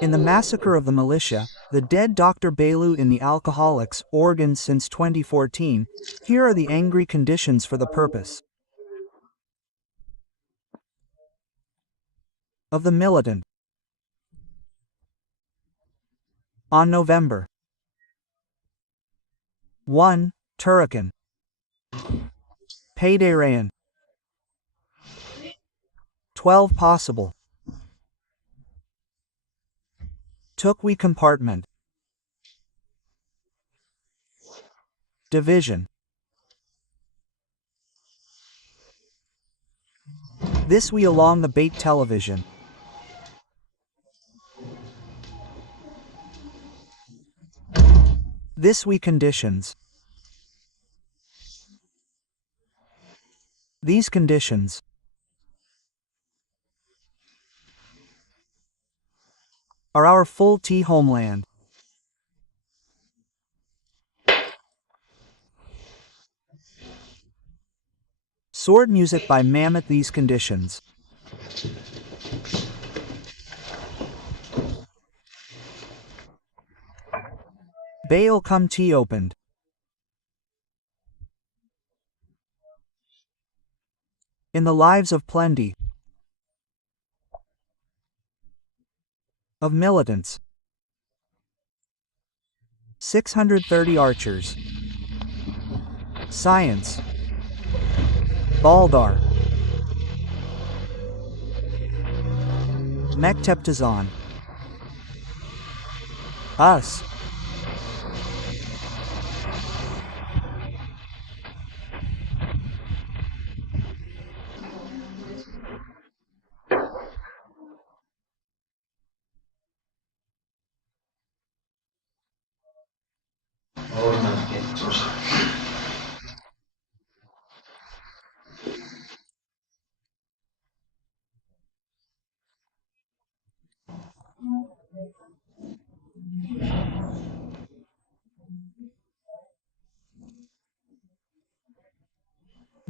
In the massacre of the militia, the dead Dr. Bailu in the Alcoholics, Oregon since 2014, here are the angry conditions for the purpose of the militant. On November 1. Turrican Payday Rayan 12 possible Took we compartment Division This we along the bait television This we conditions These conditions are our full T homeland. Sword music by Mammoth. These conditions Bail come T opened. In the lives of plenty of militants 630 archers Science Baldar Mekteptazon Us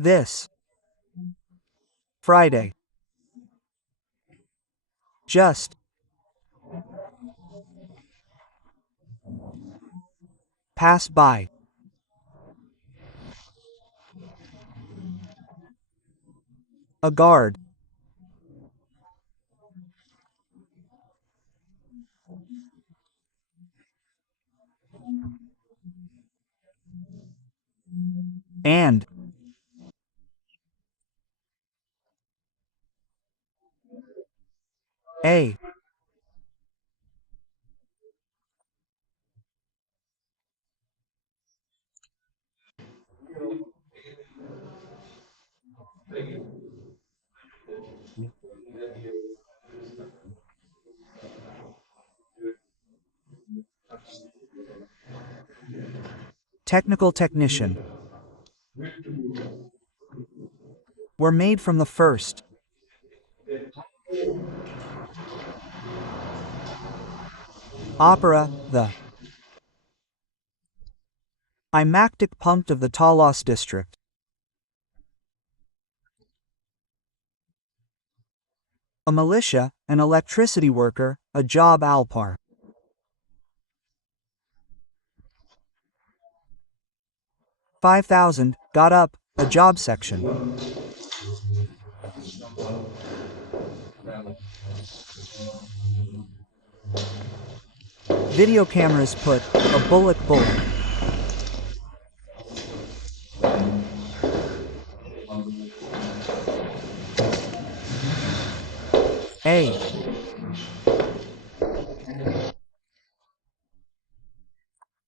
This Friday just passed by a guard and a technical technician were made from the first opera, the аймактык punkt of the Talasta district. A militia, an electricity worker, a job alpar. 5,000, got up, a job section. Video cameras put, a bullet. A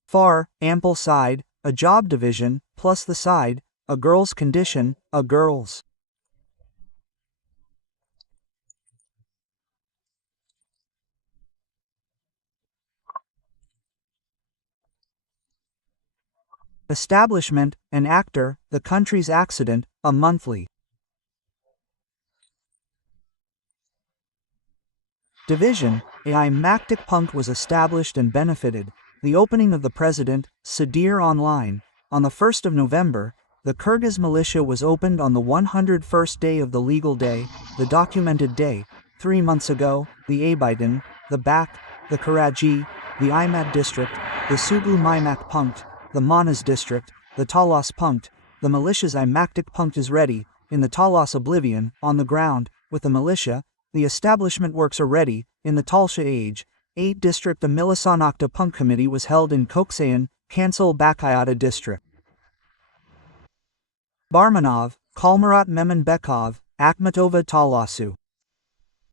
far, ample side, a job division, plus the side, a girl's condition, a girl's. Establishment, an actor, the country's accident, a monthly. Division, a аймактык punkt was established and benefited, the opening of the President, Sadir Online, on the 1st of November, The Kyrgyz militia was opened on the 101st day of the legal day, the documented day, 3 months ago. The Abydan, the Bak, the Karaji, the Imad district, the Sugu Maimak punkt, the Manas district, the Talas punkt. The militia's аймактык punkt is ready, in the Talas oblivion, on the ground, with the militia. The establishment works are ready, in the Talsha age. 8 district. The Milisanakta punkt committee was held in Koksayan, Kansal Bakayata district. Barmanov, Kalmarat Memenbekov, Akhmatova Talasu.